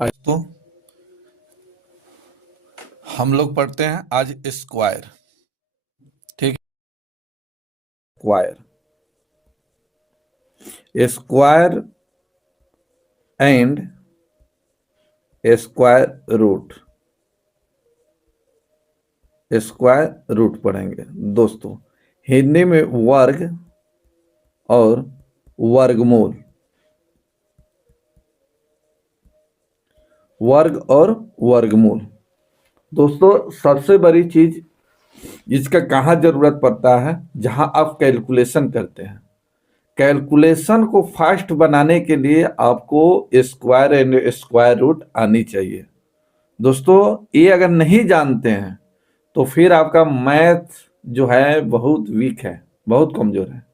तो हम लोग पढ़ते हैं आज स्क्वायर। ठीक, square, square and square root, square root पढ़ेंगे दोस्तों। हिंदी में वर्ग और वर्गमूल, वर्ग और वर्गमूल। दोस्तों सबसे बड़ी चीज इसका कहाँ जरूरत पड़ता है, जहां आप कैलकुलेशन करते हैं। कैलकुलेशन को फास्ट बनाने के लिए आपको स्क्वायर एंड स्क्वायर रूट आनी चाहिए। दोस्तों ये अगर नहीं जानते हैं तो फिर आपका मैथ जो है बहुत वीक है, बहुत कमजोर है।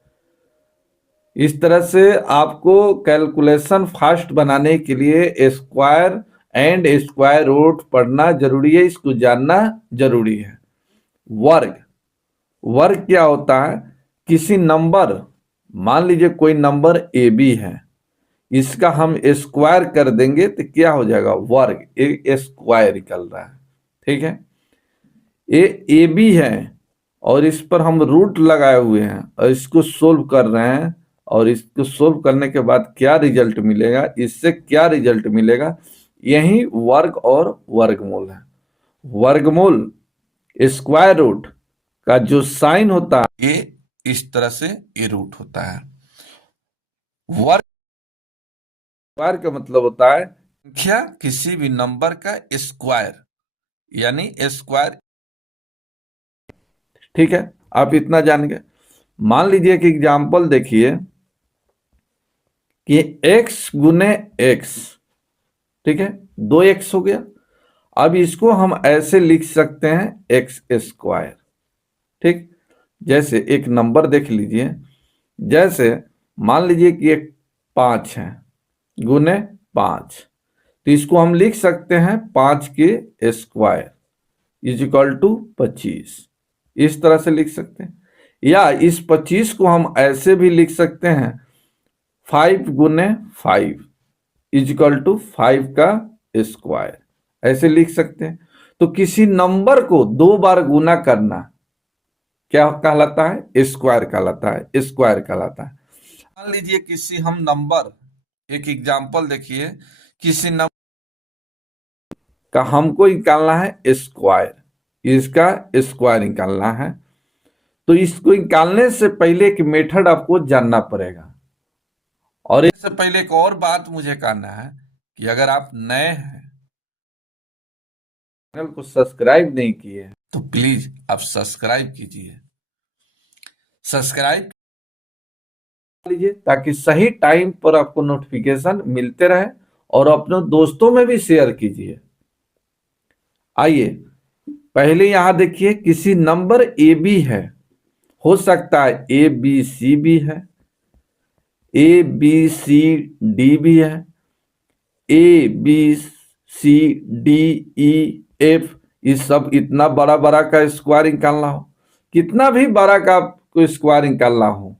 इस तरह से आपको कैलकुलेशन फास्ट बनाने के लिए स्क्वायर एंड स्क्वायर रूट पढ़ना जरूरी है, इसको जानना जरूरी है। वर्ग, वर्ग क्या होता है? किसी नंबर, मान लीजिए कोई नंबर ए बी है, इसका हम स्क्वायर कर देंगे तो क्या हो जाएगा? वर्ग, एक स्क्वायर निकल रहा है। ठीक है, ये ए बी है और इस पर हम रूट लगाए हुए हैं और इसको सोल्व कर रहे हैं, और इसको सोल्व करने के बाद क्या रिजल्ट मिलेगा, इससे क्या रिजल्ट मिलेगा, यही वर्ग और वर्गमूल है। वर्गमूल, स्क्वायर रूट का जो साइन होता है ये इस तरह से ये रूट होता है। वर्ग, स्क्वायर का मतलब होता है संख्या किसी भी नंबर का स्क्वायर, यानी स्क्वायर। ठीक है, आप इतना जान गए। मान लीजिए कि एग्जाम्पल देखिए कि x गुने x, ठीक है, 2x हो गया। अब इसको हम ऐसे लिख सकते हैं एक्स स्क्वायर। ठीक, जैसे एक नंबर देख लीजिए, जैसे मान लीजिए कि एक 5 है, गुने 5, तो इसको हम लिख सकते हैं 5 के स्क्वायर इज इक्वल टू 25। इस तरह से लिख सकते हैं, या इस 25 को हम ऐसे भी लिख सकते हैं 5 गुने 5 इज इक्वल टू 5 का स्क्वायर, ऐसे लिख सकते हैं। तो किसी नंबर को 2 बार गुना करना क्या कहलाता है? स्क्वायर कहलाता है, स्क्वायर कहलाता है। मान लीजिए किसी हम नंबर, एक एग्जांपल देखिए, किसी नंबर का हमको निकालना है स्क्वायर, इसका स्क्वायर निकालना है। तो इसको निकालने से पहले एक मेथड आपको जानना पड़ेगा। और इससे पहले एक और बात मुझे कहना है कि अगर आप नए हैं, चैनल को सब्सक्राइब नहीं किए हैं, तो प्लीज आप सब्सक्राइब कीजिए, सब्सक्राइब लीजिए ताकि सही टाइम पर आपको नोटिफिकेशन मिलते रहे, और अपने दोस्तों में भी शेयर कीजिए। आइए पहले यहां देखिए, किसी नंबर ए बी है, हो सकता है ए बी सी भी है, ए बी सी डी भी है, A B C D E F, ये सब इतना बड़ा बड़ा का स्क्वायर निकालना हो, कितना भी बड़ा का आपको स्क्वायर निकालना हो,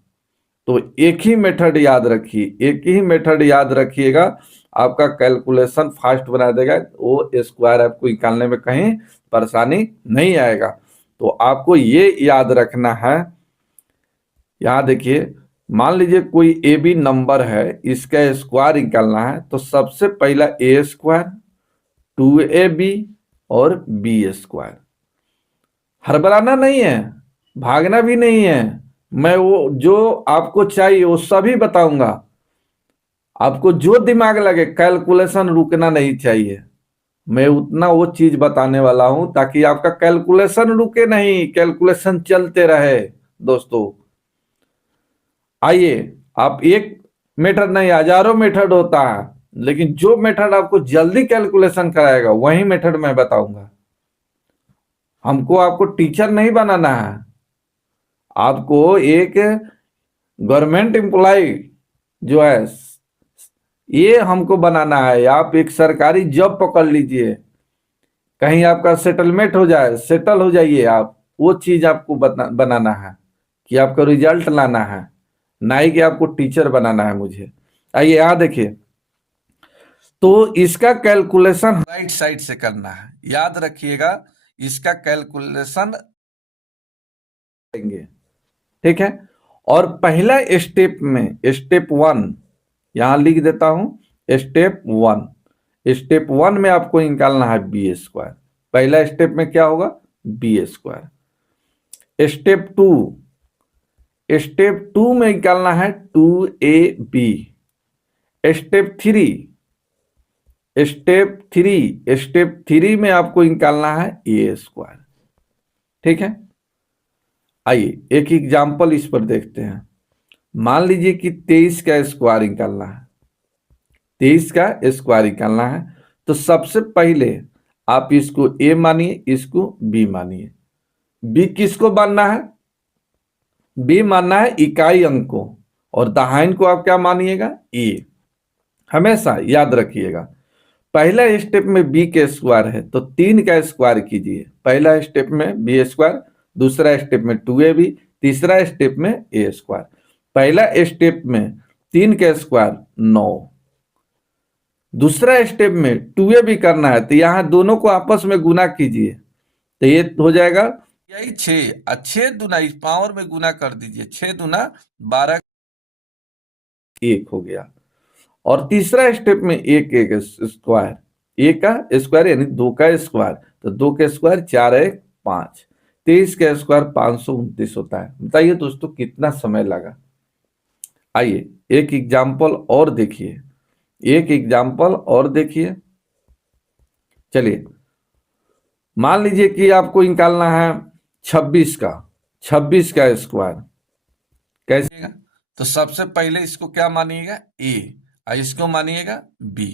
तो एक ही मेथड याद रखिए, एक ही मेथड याद रखिएगा, आपका कैलकुलेशन फास्ट बना देगा। वो स्क्वायर आपको निकालने में कहीं परेशानी नहीं आएगा। तो आपको ये याद रखना है। यहां देखिए, मान लीजिए कोई ए बी नंबर है, इसका स्क्वायर निकालना है, तो सबसे पहला ए स्क्वायर, 2ab और बी स्क्वायर। हड़बड़ाना नहीं है, भागना भी नहीं है। मैं वो जो आपको चाहिए वो सभी बताऊंगा, आपको जो दिमाग लगे, कैलकुलेशन रुकना नहीं चाहिए। मैं उतना वो चीज बताने वाला हूं ताकि आपका कैलकुलेशन रुके नहीं, कैलकुलेशन चलते रहे। दोस्तों आइए, आप एक मेथड नहीं, हजारों मेथड होता है, लेकिन जो मेथड आपको जल्दी कैलकुलेशन कराएगा वही मेथड मैं बताऊंगा। हमको आपको टीचर नहीं बनाना है, आपको एक गवर्नमेंट एम्प्लॉय जो है ये हमको बनाना है। आप एक सरकारी जॉब पकड़ लीजिए, कहीं आपका सेटलमेंट हो जाए, सेटल हो जाइए आप, वो चीज आपको बनाना है कि आपका रिजल्ट लाना है, ना ही कि आपको टीचर बनाना है मुझे। आइए यहां देखिए, तो इसका कैलकुलेशन राइट साइड से करना है, याद रखिएगा, इसका कैलकुलेशन करेंगे, ठीक है। और पहला स्टेप में, स्टेप 1 यहां लिख देता हूं, स्टेप वन में आपको निकालना है बी स्क्वायर। पहला स्टेप में क्या होगा, बी स्क्वायर। स्टेप टू में निकालना है 2ab। स्टेप थ्री में आपको निकालना है ए स्क्वायर, ठीक है। आइए एक एग्जाम्पल इस पर देखते हैं। मान लीजिए कि 23 का स्क्वायर निकालना है, 23 का स्क्वायर निकालना है। तो सबसे पहले आप इसको ए मानिए, इसको बी मानिए। बी किसको मानना है, बी मानना है इकाई अंक को, और दाहिने को आप क्या मानिएगा, ए। हमेशा याद रखिएगा, पहला स्टेप में बी के स्क्वायर है तो 3 का स्क्वायर कीजिए। पहला स्टेप में बी स्क्वायर, दूसरा स्टेप में 2ab, तीसरा स्टेप में ए स्क्वायर। पहला स्टेप में 3 का स्क्वायर 9, दूसरा स्टेप में 2ab करना है तो यहां दोनों को आपस में गुना कीजिए, तो ये हो जाएगा यही 6, 6 दूना इस पावर में गुना कर दीजिए, 6 दूना 12, 1 हो गया। और तीसरा स्टेप में एक एक स्क्वायर, एक का स्क्वायर यानी 2 का स्क्वायर, तो 2 के स्क्वायर 4 1 5, 23 का स्क्वायर 529 होता है। बताइए दोस्तों कितना समय लगा। आइए एक एग्जाम्पल और देखिए, एक एग्जाम्पल और देखिए। चलिए मान लीजिए कि आपको निकालना है 26 का स्क्वायर, कैसे, तो सबसे पहले इसको क्या मानिएगा, ए, और इसको मानिएगा बी।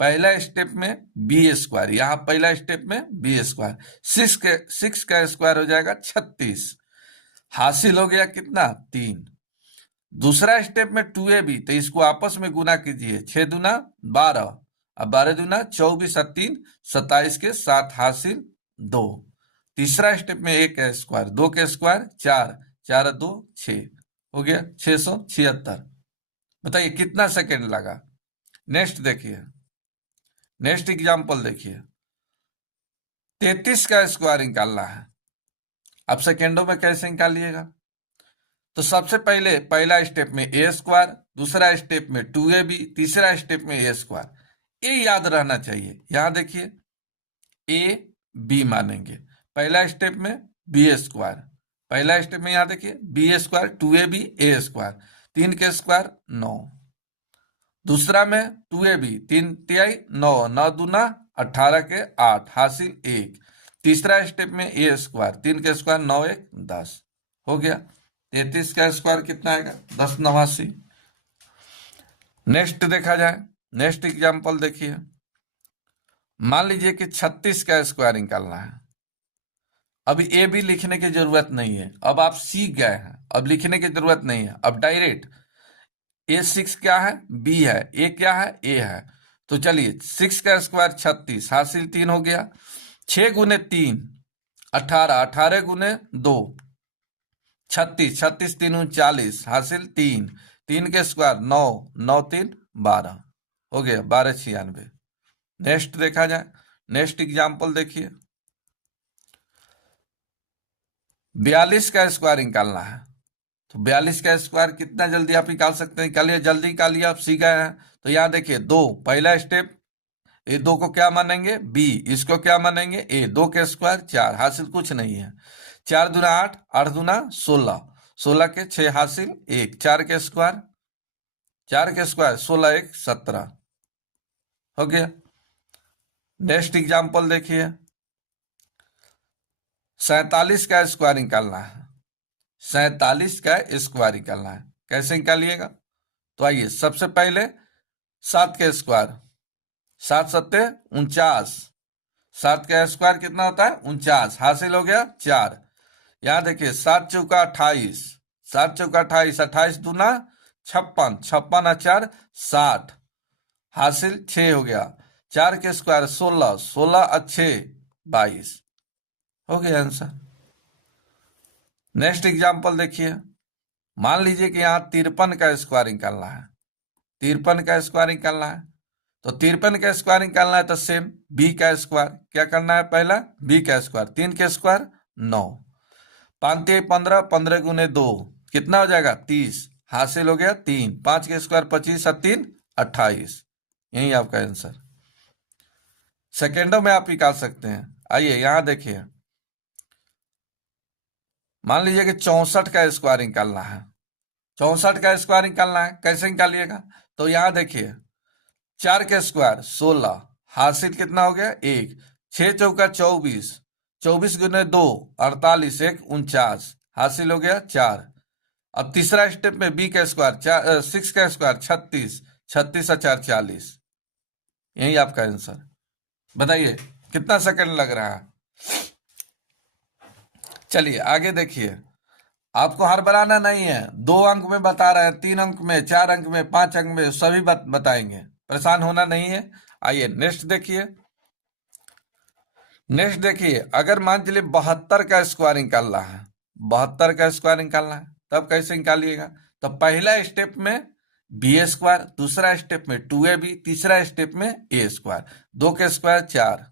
पहला स्टेप में बी स्क्वायर, यहां पहला स्टेप में बी स्क्वायर, 6 का स्क्वायर हो जाएगा 36, हासिल हो गया कितना, 3। दूसरा स्टेप में 2ab, तो इसको आपस में गुना कीजिए, 6 दूना 12, अब 12 दूना 24 और 3 27 के 7 हासिल 2। तीसरा स्टेप में एक स्क्वायर, 2 के स्क्वायर 4, 4 2 6 हो गया 676। बताइए कितना सेकंड लगा। नेक्स्ट देखिए, नेक्स्ट एग्जांपल देखिए, 33 का स्क्वायर निकालना है। अब सेकेंडों में कैसे निकालिएगा, तो सबसे पहले पहला स्टेप में ए स्क्वायर, दूसरा स्टेप में 2ab, तीसरा स्टेप में ए स्क्वायर। ये याद रहना चाहिए, यहां देखिए ए बी मानेंगे। पहला स्टेप में बी स्क्वायर, पहला स्टेप में यहां देखिए बी स्क्वायर 2ab ए स्क्वायर, 3 के स्क्वायर 9। दूसरा में 2ab, 3 तिहाई 9, 9 दूना 18 के 8 हासिल 1। तीसरा स्टेप में ए स्क्वायर, 3 के स्क्वायर 9 1 10 हो गया। 33 का स्क्वायर कितना आएगा, 1089। नेक्स्ट देखा जाए, नेक्स्ट एग्जांपल देखिए। मान लीजिए कि 36 का स्क्वायर निकालना है। अभी ए बी लिखने की जरूरत नहीं है, अब आप सीख गए हैं, अब लिखने की जरूरत नहीं है, अब डायरेक्ट A6 क्या है, बी है, ए क्या है, ए है। तो चलिए 6 का स्क्वायर 36 हासिल 3 हो गया, 6 गुने 3 18, 18 गुने 2 36, 36 3 40 हासिल 3, 3 के स्क्वायर 9, 9 3 12 हो गया 1296। नेक्स्ट देखा जाए, नेक्स्ट एग्जांपल देखिए। 42 का स्क्वायर निकालना है। तो 42 का स्क्वायर कितना जल्दी आप निकाल सकते हैं, निकालिए जल्दी निकालिए, आप सीख गए हैं। तो यहां देखिए 2, पहला स्टेप, ए 2 को क्या मानेंगे, बी, इसको क्या मानेंगे, ए, 2 के स्क्वायर 4 हासिल कुछ नहीं है, 4 दूना 8, 8 दूना 16, 16 के 6 हासिल 1, 4 के स्क्वायर 16 1 17 हो गया। नेक्स्ट एग्जांपल देखिए, 47 का स्क्वायर निकालना है। 47 का स्क्वायर निकालना है, कैसे निकालिएगा, तो आइए सबसे पहले 7 का स्क्वायर, 7 7 49, 7 का स्क्वायर कितना होता है 49 हासिल हो गया 4। यहां देखिए 7 चौका 28, 7 चौका 28, 28 दूना 56, 56 और 4 60 हासिल 6 हो गया। 4 के स्क्वायर 16, 16 और 6 22 हो गया आंसर। नेक्स्ट एग्जांपल देखिए, मान लीजिए कि यहां 53 का स्क्वायर निकालना है। 53 का स्क्वायर निकालना है, तो 53 का स्क्वायर निकालना है तो सेम बी का स्क्वायर, क्या करना है पहला बी का स्क्वायर, 3 का स्क्वायर 9, 5 3 15, 15 गुने 2 कितना हो जाएगा 30, हासिल हो गया 3, 5 के स्क्वायर 25 और 3 28, यही आपका आंसर। सेकेंडों में आप निकाल सकते हैं। आइए यहां देखिए, मान लीजिए कि 64 का स्क्वायर निकालना है, 64 का स्क्वायर निकालना है, कैसे निकालिएगा, तो यहां देखिए 4 के स्क्वायर 16, हासिल कितना हो गया 1, 6 चौका 24, 24 गुने 2 48, 1 49, हासिल हो गया 4। अब तीसरा स्टेप में बी का स्क्वायर 6 का स्क्वायर 36, 36 और 4 40, यही आपका आंसर। बताइए कितना सेकंड लग रहा है। चलिए आगे देखिए, आपको हर बनाना नहीं है, 2 अंक में बता रहे हैं, 3 अंक में, 4 अंक में, 5 अंक में, सभी बताएंगे, परेशान होना नहीं है। आइए नेक्स्ट देखिए, नेक्स्ट देखिए, अगर मान चलिए 72 का स्क्वायर निकालना है, 72 का स्क्वायर निकालना है, तब कैसे निकालिएगा, तो पहला स्टेप में बी स्क्वायर, दूसरा स्टेप में 2ab, तीसरा स्टेप में ए स्क्वायर, 2 के स्क्वायर 4,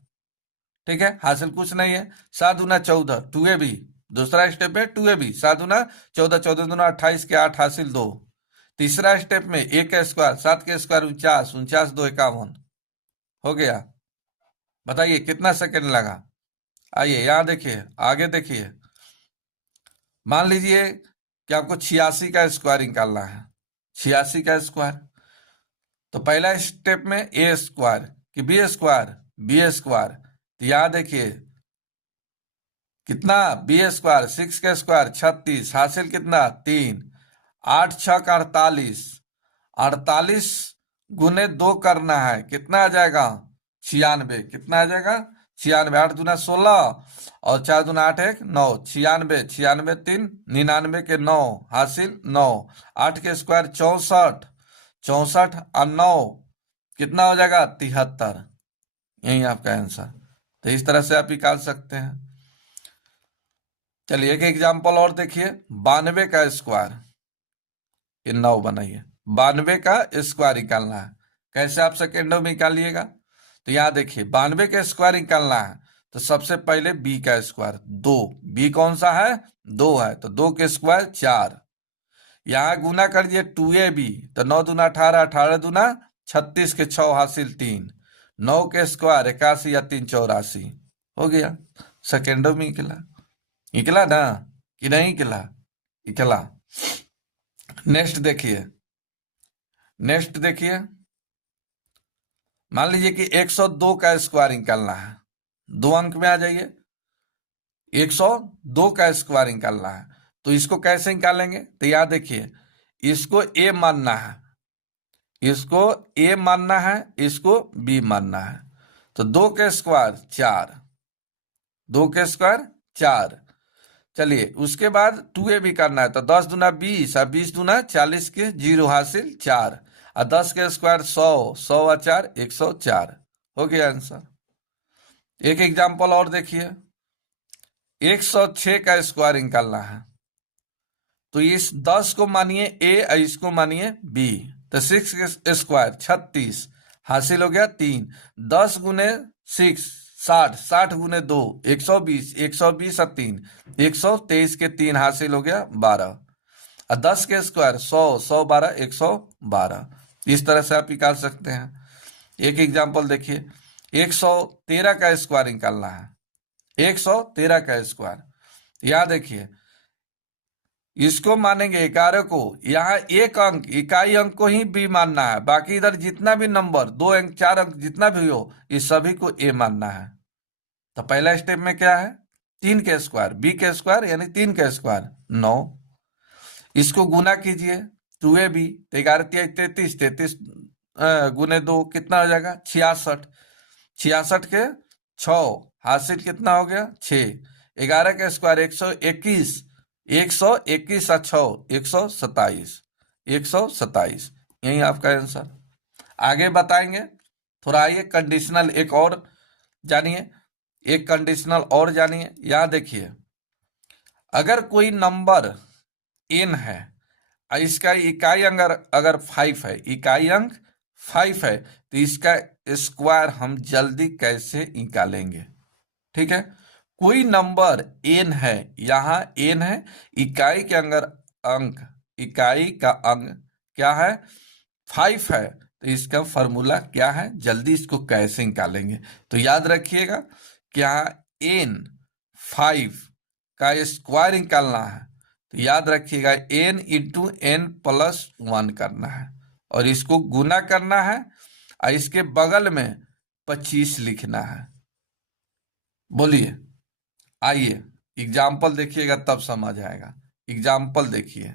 ठीक है, हासिल कुछ नहीं है, 7 दूना 14, 2ab, दूसरा स्टेप है 2ab, 7 दूना 14, 14 दूना 28 के 8, हासिल 2, तीसरा स्टेप में ए का स्क्वायर, 7 के स्क्वायर 49, 49 2 51, हो गया। बताइए कितना सेकंड लगा। आइए यहां देखिए, आगे देखिए, मान लीजिए कि आपको 86 का स्क्वायर निकालना है, 86 का स्क्वायर, तो पहला स्टेप में ए स्क्वायर कि बी स्क्वायर, बी स्क्वायर, तो यहां देखिए कितना बी स्क्वायर, 6 का स्क्वायर 36, हासिल कितना 3, 8 6 48, 48 गुने 2 करना है, कितना आ जाएगा 96, कितना आ जाएगा 96, 8 दूना 16 और 4 दूना 8 1 9, 96, 96 3 99 के 9, हासिल 9, 8 के स्क्वायर 64, 64 और 9 कितना हो जाएगा 73, यही आपका आंसर। तो इस तरह से आप निकाल सकते हैं। चलिए एक एग्जाम्पल और देखिए, 92 का स्क्वायर, ये 9 बनाइए, 92 का स्क्वायर निकालना है, कैसे आप सेकेंडों में निकालिएगा, तो यहां देखिए 92 का स्क्वायर निकालना है, तो सबसे पहले बी का स्क्वायर 2, बी कौन सा है 2 है, तो 2 के स्क्वायर 4, यहां गुना कर दिए 2ab, तो 9 दूना 18, 18 दूना 36 के 6, हासिल 3, 9 के स्क्वायर 81 या 3 84, हो गया। सेकेंडों में निकला, निकला ना कि नहीं निकला, निकला। नेक्स्ट देखिए, नेक्स्ट देखिए, मान लीजिए कि 102 का स्क्वायर निकालना है, 2 अंक में आ जाइए, 102 का स्क्वायर निकालना है, तो इसको कैसे निकालेंगे, तो यहां देखिए इसको ए मानना है, इसको ए मानना है, इसको बी मानना है, तो 2 के स्क्वायर 4, 2 के स्क्वायर 4, चलिए उसके बाद 2ab करना है, तो 10 दूना 20 और 20 दूना 40 के 0, हासिल 4, और 10 के स्क्वायर 100, 100 और 4 104, हो गया आंसर। एक एग्जांपल और देखिए, 106 का स्क्वायर निकालना है, तो इस 10 को मानिए ए और इसको मानिए बी, तो 6 के स्क्वायर 36, हासिल हो गया 3, 10 गुने 6 60, 60 गुने 2 120, 120 और 3 123 के 3, हासिल हो गया 12, और 10 के स्क्वायर 100, 112 112, इस तरह से आप निकाल सकते हैं। एक एग्जांपल देखिए, 113 का स्क्वायर निकालना है, 113 का स्क्वायर, यहां देखिए इसको मानेंगे 11 को, यहाँ एक अंक इकाई अंक को ही बी मानना है, बाकी इधर जितना भी नंबर 2 अंक 4 अंक जितना भी हो इस सभी को ए मानना है। तो पहला स्टेप में क्या है 3 के स्क्वायर, बी के स्क्वायर यानी 3 के स्क्वायर 9, इसको गुना कीजिए 2ab, तो 11 33, 33 गुने 2 कितना हो जाएगा 66, 66 के 6, हासिल कितना हो गया 6, 11 के स्क्वायर 121, 121 और 6 127, 127, यही आपका आंसर। आगे बताएंगे, थोड़ा आइए कंडीशनल एक और जानिए, एक कंडीशनल और जानिए। यहां देखिए, अगर कोई नंबर n है, इसका इकाई अंक अगर 5 है, इकाई अंक 5 है, तो इसका स्क्वायर हम जल्दी कैसे निकालेंगे? ठीक है, कोई नंबर n है, यहां n है, इकाई के अंक, इकाई का अंक क्या है? 5 है, तो इसका फॉर्मूला क्या है? जल्दी इसको कैसे निकालेंगे? तो याद रखिएगा क्या, n 5 का स्क्वायर निकालना है, तो याद रखिएगा n इंटू n प्लस 1 करना है और इसको गुना करना है और इसके बगल में 25 लिखना है। बोलिए, आइए एग्जाम्पल देखिएगा तब समझ आएगा। एग्जाम्पल देखिए,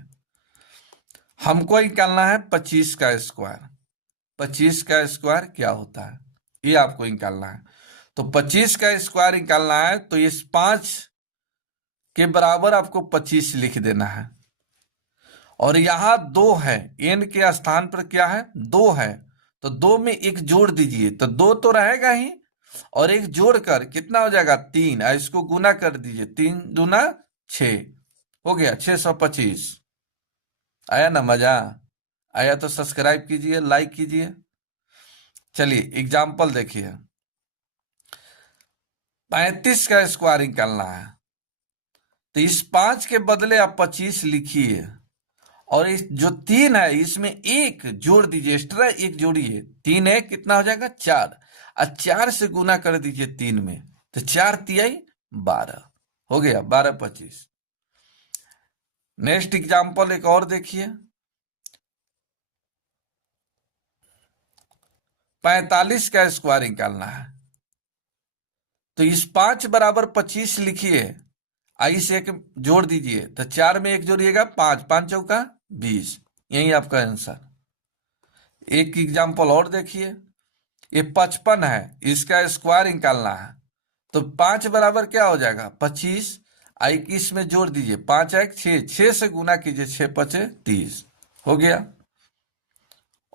हमको निकालना है 25 का स्क्वायर। 25 का स्क्वायर क्या होता है ये आपको निकालना है। तो 25 का स्क्वायर निकालना है तो इस 5 के बराबर आपको 25 लिख देना है और यहां 2 है, n के स्थान पर क्या है? 2 है, तो 2 में एक जोड़ दीजिए तो 2 तो रहेगा ही और एक जोड़कर कितना हो जाएगा? 3। इसको गुना कर दीजिए, 3 दूना 6 हो गया 625। आया ना मजा? आया तो सब्सक्राइब कीजिए, लाइक कीजिए। चलिए एग्जाम्पल देखिए, 35 का स्क्वायर निकालना है तो इस 5 के बदले आप 25 लिखिए और इस जो 3 है इसमें एक जोड़ दीजिए, एक्स्ट्रा एक जोड़िए। 3 है कितना हो जाएगा? 4 और 4 से गुना कर दीजिए 3 में, तो 4 तिहाई 12 हो गया 12 25। नेक्स्ट एग्जाम्पल एक और देखिए, 45 का स्क्वायर निकालना है तो इस 5 बराबर 25 लिखिए, आई से एक जोड़ दीजिए तो 4 में एक जोड़िएगा 5, 5 चौका 20, यही आपका आंसर। एक एग्जाम्पल और देखिए, ये 55 है, इसका स्क्वायर निकालना है तो 5 बराबर क्या हो जाएगा? 25, आई इसमें जोड़ दीजिए 5 एक 6, 6 से गुना कीजिए 6 पचे 30 हो गया।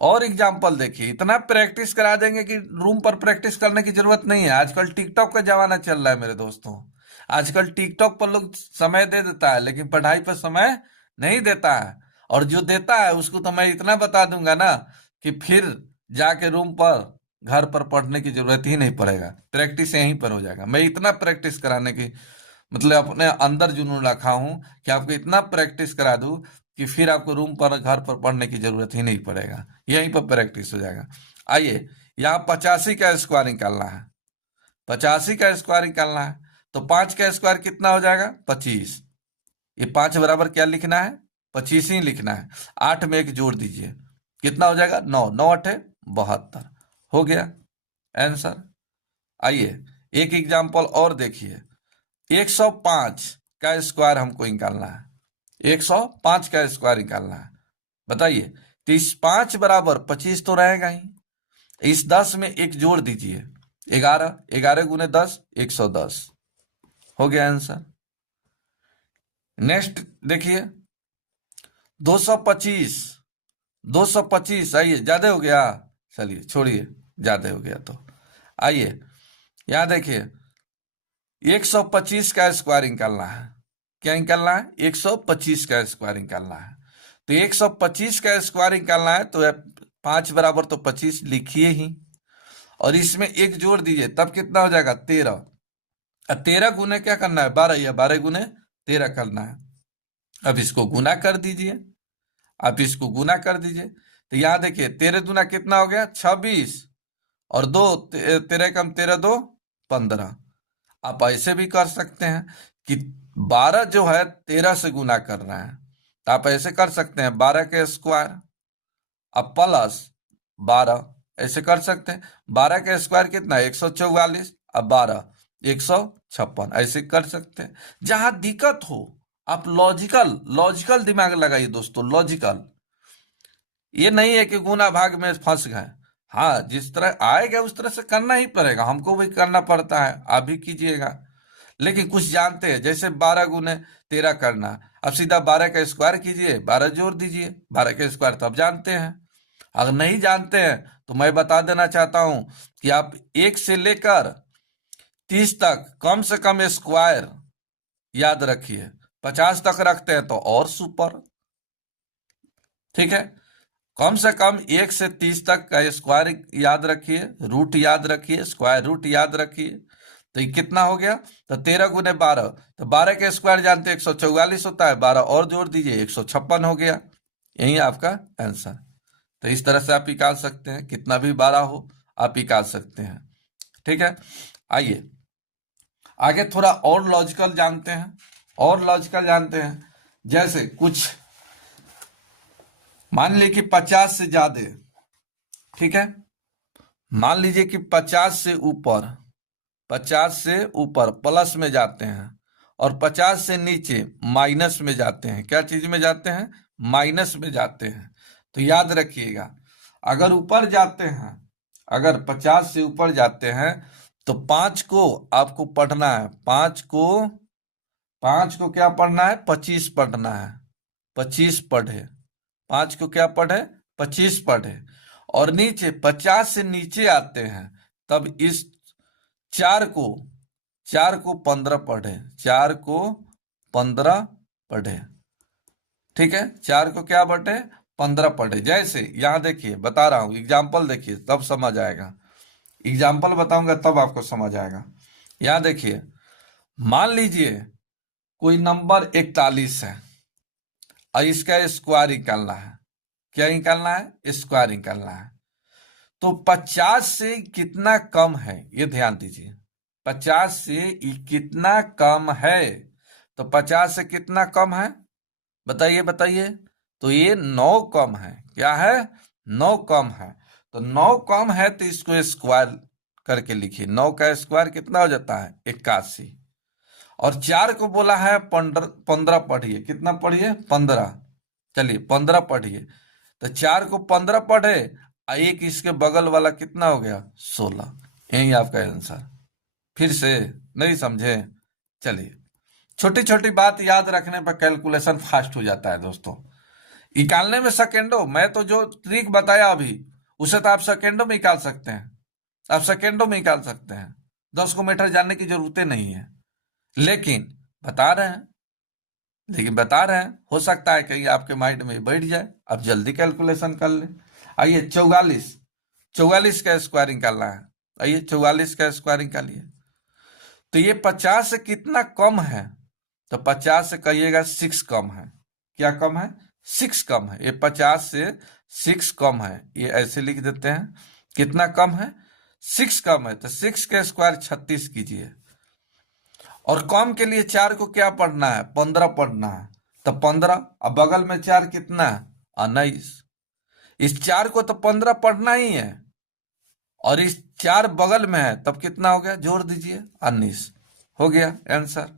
और एग्जाम्पल देखिए, इतना प्रैक्टिस करा देंगे कि रूम पर प्रैक्टिस करने की जरूरत नहीं है। आजकल टिकटॉक का जमाना चल रहा है मेरे दोस्तों। आजकल टिकटॉक पर लोग समय दे देता है लेकिन पढ़ाई पर समय नहीं देता है, और जो देता है उसको तो मैं इतना बता दूंगा ना कि फिर जाके रूम पर घर पर पढ़ने की जरूरत ही नहीं पड़ेगा, प्रैक्टिस यहीं पर हो जाएगा। मैं इतना प्रैक्टिस कराने की मतलब अपने अंदर जुनून रखा हूं कि आपको इतना प्रैक्टिस करा दूं कि फिर आपको रूम पर घर पर पढ़ने की जरूरत ही नहीं पड़ेगा, यहीं पर प्रैक्टिस हो जाएगा। आइए, यहाँ 85 का स्क्वायर निकालना है, 85 का स्क्वायर निकालना है तो 5 का स्क्वायर कितना हो जाएगा? 25। ये 5 बराबर क्या लिखना है? 25 ही लिखना है। 8 में एक जोड़ दीजिए, कितना हो जाएगा? 9, 9 8 72 हो गया आंसर। आइए एक एग्जाम्पल और देखिए, 105 का स्क्वायर हमको निकालना है। 105 का स्क्वायर निकालना है, बताइए। तो इस 5 बराबर 25 तो रहेगा ही, इस 10 में एक जोड़ दीजिए 11, 11 गुने 10 110 हो गया आंसर। नेक्स्ट देखिए 225, 225 आइए, ज्यादा हो गया, चलिए छोड़िए, ज्यादा हो गया तो आइए यहां देखिए 125 का स्क्वायर निकालना है। क्या निकालना है? 125 का स्क्वायर निकालना है। तो 125 का स्क्वायर निकालना है तो 5 बराबर तो 25 लिखिए ही और इसमें एक जोड़ दीजिए, तब कितना हो जाएगा? 13। अब 13 गुने क्या करना है? 12, या 12 गुने 13 करना है। अब इसको गुना कर दीजिए, आप इसको गुना कर दीजिए तो यहां देखिए 13 दूना कितना हो गया? 26 और 2 13 कम 13 2 15। आप ऐसे भी कर सकते हैं कि 12 जो है 13 से गुना कर रहे हैं, तो आप ऐसे कर सकते हैं 12 के स्क्वायर अब प्लस 12, ऐसे कर सकते हैं। 12 का स्क्वायर कितना है? 144, अब 12 156, ऐसे कर सकते हैं। जहां दिक्कत हो आप लॉजिकल लॉजिकल दिमाग लगाइए दोस्तों, लॉजिकल। ये नहीं है कि गुना भाग में फंस गए। हाँ, जिस तरह आएगा उस तरह से करना ही पड़ेगा, हमको भी करना पड़ता है, आप भी कीजिएगा। लेकिन कुछ जानते हैं, जैसे 12 गुने 13 करना, अब सीधा 12 का स्क्वायर कीजिए, 12 जोड़ दीजिए, 12 का स्क्वायर तो आप जानते हैं। अगर नहीं जानते हैं तो मैं बता देना चाहता हूं कि आप 1 से लेकर 30 तक कम से कम स्क्वायर याद रखिए। 50 तक रखते हैं तो और सुपर, ठीक है। कम से कम 1 से 30 तक का स्क्वायर याद रखिए, रूट याद रखिए, स्क्वायर रूट याद रखिए। तो ये कितना हो गया? तो 13 गुने 12, तो 12 के स्क्वायर जानते हैं 144 होता है, 12 और जोड़ दीजिए 156 हो गया। यही आपका आंसर। तो इस तरह से आप निकाल सकते हैं, कितना भी 12 हो आप निकाल सकते हैं। ठीक है, आइए आगे थोड़ा और लॉजिकल जानते हैं, और लॉजिकल जानते हैं। जैसे कुछ मान लीजिए कि 50 से ज्यादा, ठीक है, मान लीजिए कि 50 से ऊपर, 50 से ऊपर प्लस में जाते हैं और 50 से नीचे माइनस में जाते हैं। क्या चीज में जाते हैं? माइनस में जाते हैं। तो याद रखिएगा, अगर ऊपर जाते हैं, अगर 50 से ऊपर जाते हैं तो 5 को आपको पढ़ना है, 5 को क्या पढ़ना है? 25 पढ़ना है। 25 पढ़े, 5 को क्या पढ़े? 25 पढ़े। और नीचे 50 से नीचे आते हैं तब इस 4 को 15 पढ़े, 4 को 15 पढ़े। ठीक है, 4 को क्या पढ़े? 15 पढ़े। जैसे यहां देखिए, बता रहा हूं, एग्जाम्पल देखिए तब समझ आएगा, एग्जाम्पल बताऊंगा तब आपको समझ आएगा। यहां देखिए, मान लीजिए कोई नंबर 41 है और इसका स्क्वायर निकालना है। क्या निकालना है? स्क्वायर निकालना है। तो 50 से कितना कम है ये ध्यान दीजिए, 50 से कितना कम है? तो 50 से कितना कम है? बताइए बताइए। तो ये 9 कम है। क्या है? 9 कम है। तो 9 कम है तो इसको स्क्वायर करके लिखिए। 9 का स्क्वायर कितना हो जाता है? 81। और 4 को बोला है 15 पढ़िए। कितना पढ़िए? 15। चलिए 15 पढ़िए। तो 4 को 15 पढ़े, एक इसके बगल वाला कितना हो गया? 16। यही आपका आंसर। फिर से नहीं समझे? चलिए, छोटी छोटी बात याद रखने पर कैलकुलेशन फास्ट हो जाता है दोस्तों। निकालने में सेकेंडों, मैं तो जो ट्रिक बताया अभी उसे तो आप सेकेंडों में निकाल सकते हैं, आप सेकेंडों में निकाल सकते हैं। 10 को मीटर जानने की जरूरत नहीं है, लेकिन बता रहे हैं, हो सकता है कहीं आपके माइंड में बैठ जाए, आप जल्दी कैलकुलेशन कर ले। आइए 44, 44 का स्क्वायर निकालना है। आइए 44 का स्क्वायर निकालिए। तो ये 50 से कितना कम है? तो 50 से कहिएगा 6 कम है। क्या कम है? 6 कम है। ये 50 से 6 कम है, ये ऐसे लिख देते हैं। कितना कम है? 6 कम है। तो 6 का स्क्वायर 36 कीजिए। और कम के लिए 4 को क्या पढ़ना है? 15 पढ़ना है। तो 15, अब बगल में 4 कितना है? 19। इस 4 को तो 15 पढ़ना ही है, और इस 4 बगल में है तब कितना हो गया? जोड़ दीजिए, 19 हो गया आंसर।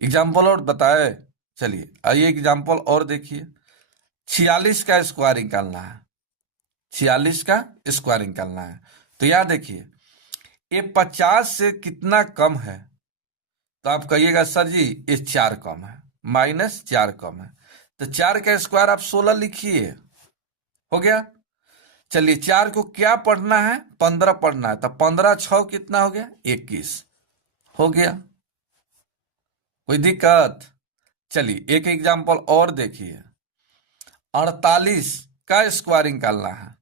एग्जाम्पल और बताए। चलिए आइए एग्जाम्पल और देखिए। 46 का स्क्वायर निकालना है, 46 का स्क्वायर निकालना है। तो यहां देखिए, ये 50 से कितना कम है? तो आप कहिएगा सर जी ये 4 कम है, -4 कम है। तो 4 का स्क्वायर आप 16 लिखिए, हो गया। चलिए 4 को क्या पढ़ना है? 15 पढ़ना है। तो 15 6 कितना हो गया? 21 हो गया। कोई दिक्कत? चलिए एक एग्जाम्पल और देखिए। 48 का स्क्वायर निकालना है,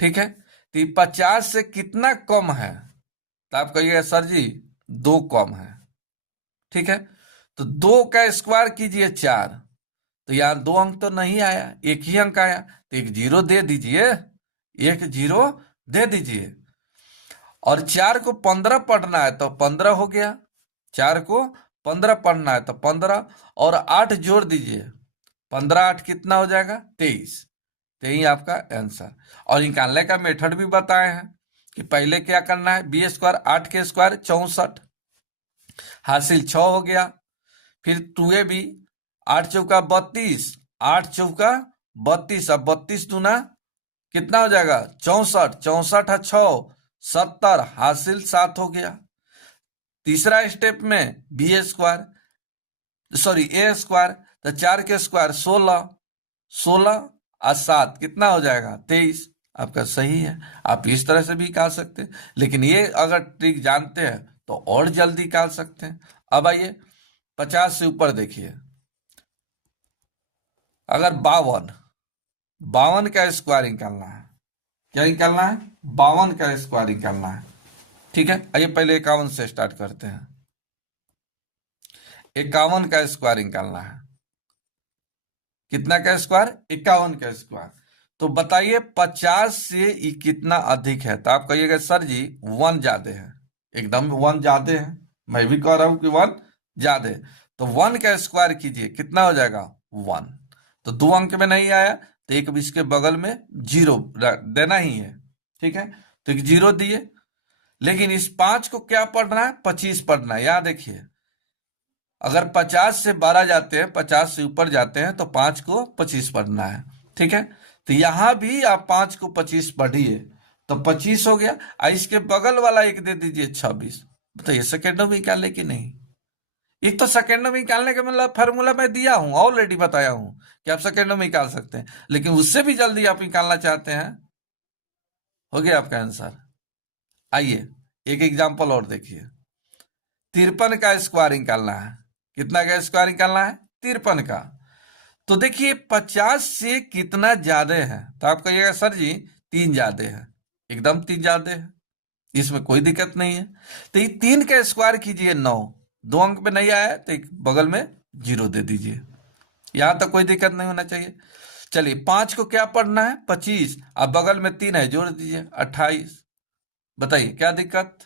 ठीक है। तो 50 से कितना कम है? तो आप कहिएगा सर जी 2 कम है, ठीक है। तो 2 का स्क्वायर कीजिए 4। तो यार 2 अंक तो नहीं आया, एक ही अंक आया, तो एक जीरो दे दीजिए, एक जीरो दे दीजिए। और 4 को 15 पढ़ना है तो 15 हो गया। 4 को 15 पढ़ना है तो 15, और 8 जोड़ दीजिए। 15 8 कितना हो जाएगा? 23। तो यही आपका आंसर। और निकालने का मेथड भी बताए हैं कि पहले क्या करना है? बी स्क्वायर 8 के स्क्वायर 64 हासिल 6 हो गया। फिर 2ab 8 चौका 32, 8 चौका 32, अब 32 दूना कितना हो जाएगा? 64, 64 है 6 70 हासिल 7 हो गया। तीसरा स्टेप में बी स्क्वायर सॉरी ए स्क्वायर, तो 4 के स्क्वायर 16, 16 और 7 कितना हो जाएगा? 23। आपका सही है। आप इस तरह से भी निकाल सकते हैं, लेकिन ये अगर ट्रिक जानते हैं तो और जल्दी निकाल सकते हैं। अब आइए 50 से ऊपर देखिए। अगर 52, 52 का स्क्वायर निकालना है। क्या निकालना है? 52 का स्क्वायर निकालना है। ठीक है, आइए पहले 51 से स्टार्ट करते हैं। 51 का स्क्वायर निकालना है। कितना का स्क्वायर? 51 का स्क्वायर। तो बताइए 50 से ये कितना अधिक है? तो आप कहिएगा सर जी 1 ज्यादा है। एकदम 1 ज्यादा है, मैं भी कह रहा हूं कि 1 ज्यादा है। तो 1 का स्क्वायर कीजिए, कितना हो जाएगा? 1। तो 2 अंक में नहीं आया तो एक भी इसके बगल में 0 देना ही है। ठीक है, तो एक 0 दिए। लेकिन इस 5 को क्या पढ़ना है? 25 पढ़ना है। यहां देखिए, अगर 50 से 12 जाते हैं, 50 से ऊपर जाते हैं तो 5 को 25 पढ़ना है। ठीक है, तो यहां भी आप 5 को 25 पढ़िए तो 25 हो गया। इसके बगल वाला एक दे दीजिए 26। बताइए सेकेंडों में निकालने की नहीं? एक तो सेकेंडों में निकालने का मतलब फार्मूला मैं दिया हूं, ऑलरेडी बताया हूं कि आप सेकेंडों में निकाल सकते हैं, लेकिन उससे भी जल्दी आप निकालना चाहते हैं। हो गया आपका आंसर। आइए एक एग्जाम्पल और देखिए। 53 का स्क्वायर निकालना है। कितना का स्क्वायर निकालना है? 53 का। तो देखिए 50 से कितना ज्यादा है? तो आप कहिएगा सर जी 3 ज्यादा है। एकदम 3 ज्यादा है, इसमें कोई दिक्कत नहीं है। तो ये 3 का स्क्वायर कीजिए 9। 2 अंक में नहीं आया तो एक बगल में 0 दे दीजिए। यहां तक कोई दिक्कत नहीं होना चाहिए। चलिए 5 को क्या पढ़ना है? 25। अब बगल में 3 है, जोड़ दीजिए 28। बताइए क्या दिक्कत?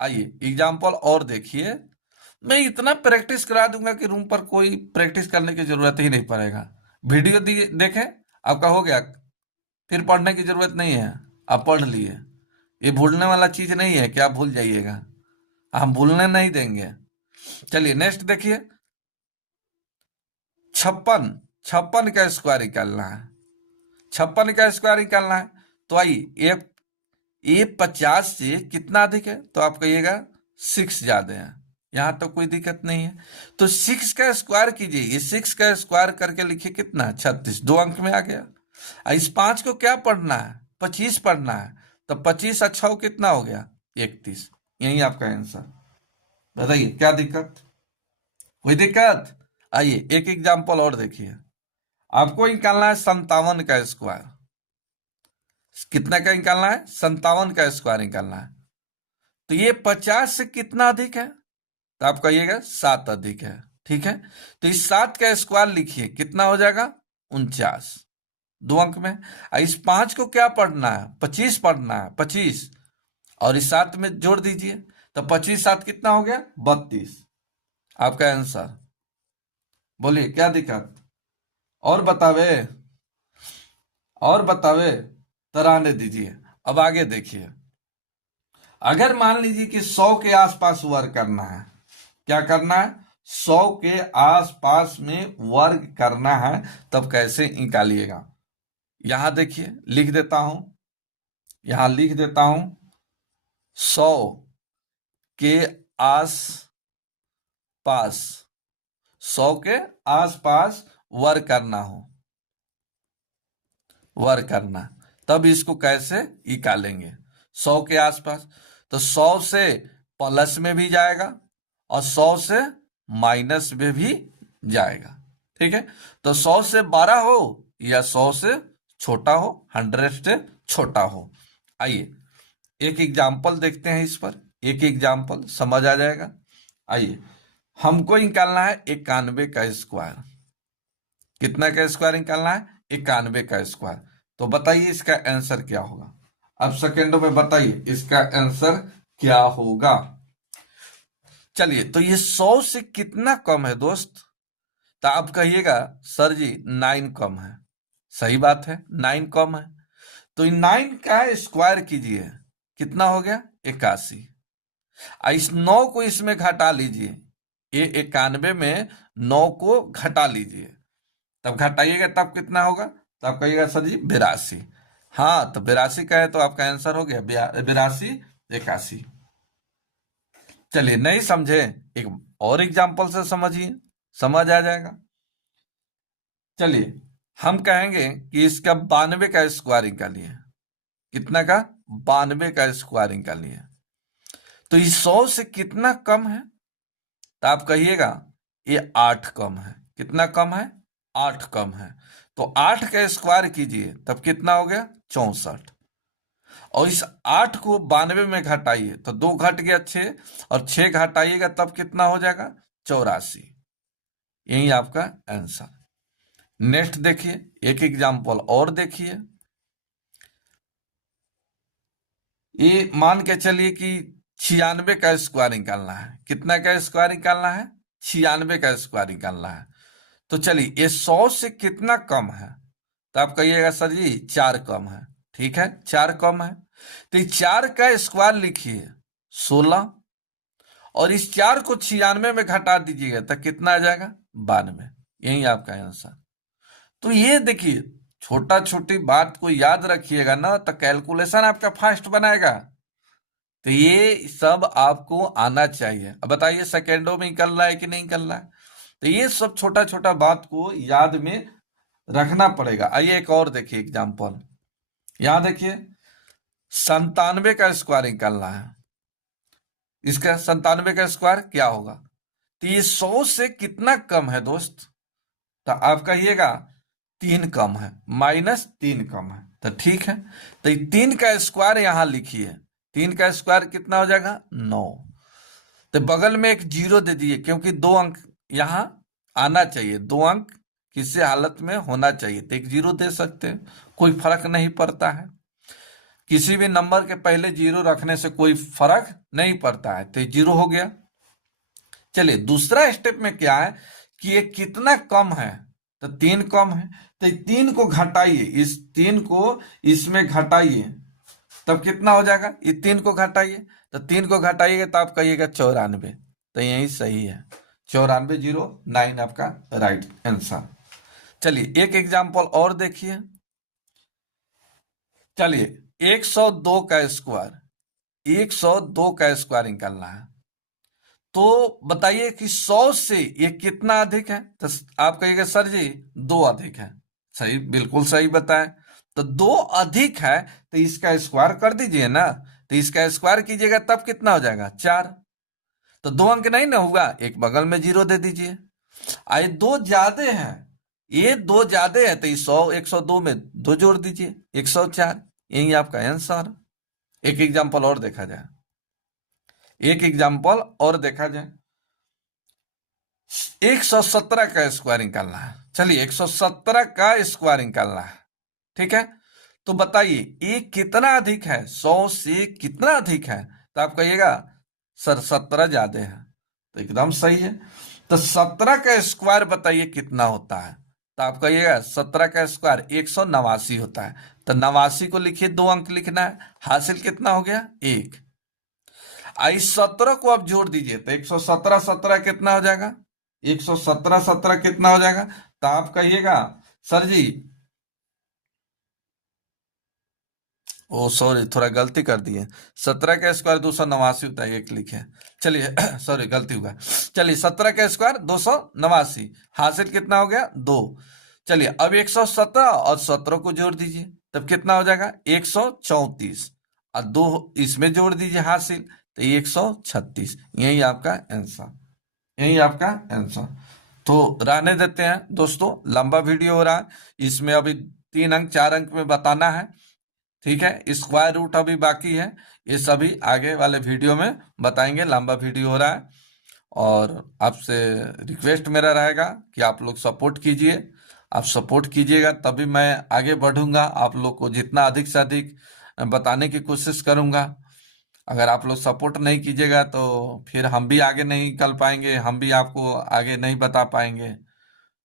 आइए एग्जाम्पल और देखिए। मैं इतना प्रैक्टिस करा दूंगा कि रूम पर कोई प्रैक्टिस करने की जरूरत ही नहीं पड़ेगा। वीडियो देखें, आपका हो गया, फिर पढ़ने की जरूरत नहीं है, आप पढ़ लिए। ये भूलने वाला चीज नहीं है कि आप भूल जाइएगा, हम भूलने नहीं देंगे। चलिए नेक्स्ट देखिए। 56 56 का स्क्वायर निकालना है। 56 का स्क्वायर निकालना है। तो आइए ये 50 से कितना अधिक है? तो आप कहिएगा 6 ज्यादा है। यहां तो कोई दिक्कत नहीं है। तो 6 का स्क्वायर कीजिए। ये 6 का स्क्वायर करके लिखिए, कितना? 36। 2 अंक में आ गया। इस 5 को क्या पढ़ना है? 25 पढ़ना है। तो 25 अच्छा कितना हो गया? 31। यही आपका आंसर। बताइए क्या दिक्कत? कोई दिक्कत? आइए एक एग्जाम्पल और देखिए। आपको निकालना है 57 का स्क्वायर। कितना का निकालना है? 57 का स्क्वायर निकालना है। तो ये 50 से कितना अधिक है? तो आप कहिएगा 7 अधिक है। ठीक है, तो इस 7 का स्क्वायर लिखिए, कितना हो जाएगा? 49। 2 अंक में। इस 5 को क्या पढ़ना है? 25 पढ़ना है, 25। और इस 7 में जोड़ दीजिए तो 25 7 कितना हो गया? 32। आपका आंसर। बोलिए क्या दिक्कत? और बतावे, और बतावे तो रहने दीजिए। अब आगे देखिए। अगर मान लीजिए कि 100 के आसपास वर्ग करना है। क्या करना है? 100 के आसपास में वर्ग करना है, तब कैसे निकालिएगा? यहां देखिए, लिख देता हूं, यहां लिख देता हूं। 100 के आस पास, 100 के आसपास वर्ग करना हो, वर्ग करना, तब इसको कैसे निकालेंगे? 100 के आसपास, तो 100 से प्लस में भी जाएगा और 100 से माइनस में भी जाएगा। ठीक है, तो 100 से 12 हो या 100 से छोटा हो, 100 से छोटा हो। आइए एक एग्जाम्पल देखते हैं इस पर, एक एग्जाम्पल समझ आ जाएगा। आइए, हमको निकालना है 91 का स्क्वायर। कितना का स्क्वायर निकालना है? 91 का स्क्वायर। तो बताइए इसका आंसर क्या होगा? अब सेकेंडों में बताइए इसका आंसर क्या होगा। चलिए, तो ये 100 से कितना कम है दोस्त? तो आप कहिएगा सर जी 9 कम है। सही बात है, 9 कम है। तो 9 का स्क्वायर कीजिए, कितना हो गया? 81। इस 9 को इसमें घटा लीजिए, ये 91 में 9 को घटा लीजिए, तब घटाइएगा तब कितना होगा? तो आप कहिएगा सर जी 82। हाँ, तो 82 का है तो आपका आंसर हो गया 82 81। चलिए नहीं समझे, एक और एग्जाम्पल से समझिए, समझ आ जाएगा। चलिए हम कहेंगे कि इसका 92 का स्क्वायर निकालिए। कितना का? 92 का स्क्वायर निकालिए। तो ये 100 से कितना कम है? तो आप कहिएगा ये 8 कम है। कितना कम है? 8 कम है। तो 8 का स्क्वायर कीजिए तब कितना हो गया 64। और इस 8 को 92 में घटाइए तो 2 घट गया 6, और 6 घटाइएगा तब कितना हो जाएगा 84। यही आपका आंसर। नेक्स्ट देखिए, एक एग्जाम्पल और देखिए। ये मान के चलिए कि 96 का स्क्वायर निकालना है। कितना का स्क्वायर निकालना है 96 का स्क्वायर निकालना है। तो चलिए ये 100 से कितना कम है, तो आप कहिएगा सर जी 4 कम है। ठीक है, 4 कम है तो ये 4 का स्क्वायर लिखिए 16, और इस 4 को 96 में घटा दीजिएगा तो कितना आ जाएगा 92। यही आपका आंसर। तो ये देखिए, छोटा छोटी बात को याद रखिएगा ना तो कैलकुलेशन आपका फास्ट बनाएगा। तो ये सब आपको आना चाहिए। अब बताइए सेकेंडों में निकल रहा है कि नहीं निकल रहा है। तो ये सब छोटा छोटा बात को याद में रखना पड़ेगा। आइए एक और देखिए एग्जाम्पल। यहां देखिए 97 का स्क्वायर निकालना है। इसका 97 का स्क्वायर क्या होगा, तो ये 100 से कितना कम है दोस्त, तो आप कहिएगा 3 कम है, -3 कम है। तो ठीक है, तो ये 3 का स्क्वायर यहां लिखिए। 3 का स्क्वायर कितना हो जाएगा 9। तो बगल में एक जीरो दे दिए, क्योंकि 2 अंक यहां आना चाहिए, 2 अंक किसी हालत में होना चाहिए, तो एक जीरो दे सकते हैं, कोई फर्क नहीं पड़ता है। किसी भी नंबर के पहले जीरो रखने से कोई फर्क नहीं पड़ता है, तो जीरो हो गया। चलिए दूसरा स्टेप में क्या है कि ये कितना कम है, तो 3 कम है। तो 3 को घटाइए, इस 3 को इसमें घटाइए तब कितना हो जाएगा, ये 3 को घटाइए, तो 3 को घटाइएगा तो आप कहिएगा 94। तो यही सही है, 9409 आपका राइट आंसर। चलिए एक एग्जांपल और देखिए। चलिए 102 का स्क्वायर, 102 का स्क्वायर निकालना है। तो बताइए कि 100 से ये कितना अधिक है, तो आप कहिएगा सर जी 2 अधिक है। सही, बिल्कुल सही बताएं। तो 2 अधिक है तो इसका स्क्वायर कर दीजिए ना, तो इसका स्क्वायर कीजिएगा तब कितना हो जाएगा 4। तो 2 अंक नहीं ना हुआ, एक बगल में जीरो दे दीजिए। आए 2 ज्यादा है, ये 2 ज्यादा है तो 102 में 2 जोड़ दीजिए 104। यही आपका आंसर। एक एग्जांपल और देखा जाए, एक एग्जांपल और देखा जाए। 117 का स्क्वायर निकालना है। चलिए 117 का स्क्वायर निकालना है। ठीक है, तो बताइए ये कितना अधिक है, 100 से कितना अधिक है, तो आप कहिएगा सर 17 ज्यादा है। तो एकदम सही है। तो 17 का स्क्वायर बताइए कितना होता है, तो आप कहिएगा 17 का स्क्वायर 189 होता है। तो 89 को लिखिए, 2 अंक लिखना है, हासिल कितना हो गया 1। इस 17 को आप जोड़ दीजिए तो 117 17 कितना हो जाएगा, 117 17 कितना हो जाएगा, तो आप कहिएगा सर जी, ओ सॉरी थोड़ा गलती कर दिए, 17 का स्क्वायर 289 होता है, एक लिखे। चलिए सॉरी गलती हुआ। चलिए 17 का स्क्वायर 289, हासिल कितना हो गया 2। चलिए अब 117 और 17 को जोड़ दीजिए तब कितना हो जाएगा 134, और 2 इसमें जोड़ दीजिए हासिल, तो 136। यही आपका आंसर, यही आपका आंसर। तो रहने देते हैं दोस्तों, लंबा वीडियो हो रहा है, इसमें अभी 3 अंक 4 अंक में बताना है। ठीक है, स्क्वायर रूट अभी बाकी है, ये सभी आगे वाले वीडियो में बताएंगे। लंबा वीडियो हो रहा है, और आपसे रिक्वेस्ट मेरा रहेगा कि आप लोग सपोर्ट कीजिए। आप सपोर्ट कीजिएगा तभी मैं आगे बढ़ूंगा, आप लोग को जितना अधिक से अधिक बताने की कोशिश करूंगा। अगर आप लोग सपोर्ट नहीं कीजिएगा तो फिर हम भी आगे नहीं निकल पाएंगे, हम भी आपको आगे नहीं बता पाएंगे।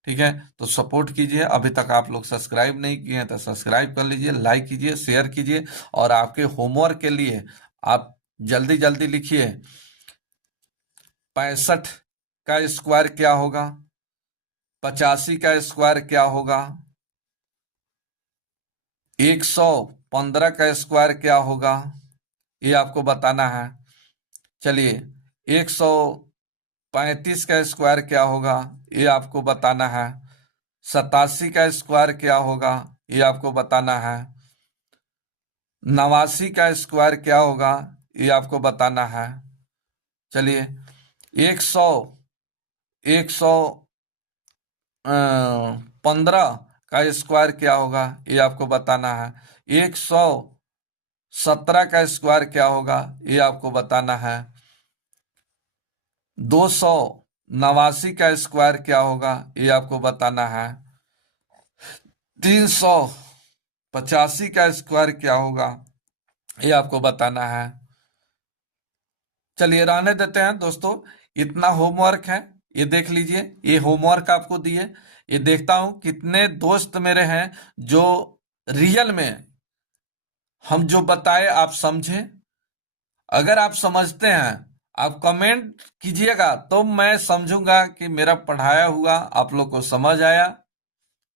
ठीक है, तो सपोर्ट कीजिए। अभी तक आप लोग सब्सक्राइब नहीं किए हैं तो सब्सक्राइब कर लीजिए, लाइक कीजिए, शेयर कीजिए। और आपके होमवर्क के लिए आप जल्दी जल्दी लिखिए, 65 का स्क्वायर क्या होगा, 85 का स्क्वायर क्या होगा, 115 का स्क्वायर क्या होगा, ये आपको बताना है। चलिए 135 का स्क्वायर क्या होगा, ये आपको बताना है। 87 का स्क्वायर क्या होगा, ये आपको बताना है। 89 का स्क्वायर क्या होगा, ये आपको बताना है। चलिए 100 115 का स्क्वायर क्या होगा ये आपको बताना है। 117 का स्क्वायर क्या होगा ये आपको बताना है। 289 का स्क्वायर क्या होगा ये आपको बताना है। 385 का स्क्वायर क्या होगा ये आपको बताना है। चलिए रहने देते हैं दोस्तों, इतना होमवर्क है, ये देख लीजिए, ये होमवर्क आपको दिए। ये देखता हूं कितने दोस्त मेरे हैं जो रियल में हम जो बताए आप समझे। अगर आप समझते हैं आप कमेंट कीजिएगा तो मैं समझूंगा कि मेरा पढ़ाया हुआ आप लोग को समझ आया,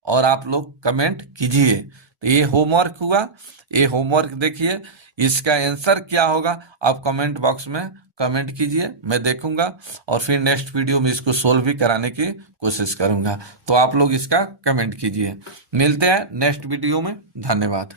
और आप लोग कमेंट कीजिए। तो ये होमवर्क हुआ, ये होमवर्क देखिए, इसका आंसर क्या होगा आप कमेंट बॉक्स में कमेंट कीजिए, मैं देखूंगा और फिर नेक्स्ट वीडियो में इसको सोल्व भी कराने की कोशिश करूंगा। तो आप लोग इसका कमेंट कीजिए। मिलते हैं नेक्स्ट वीडियो में, धन्यवाद।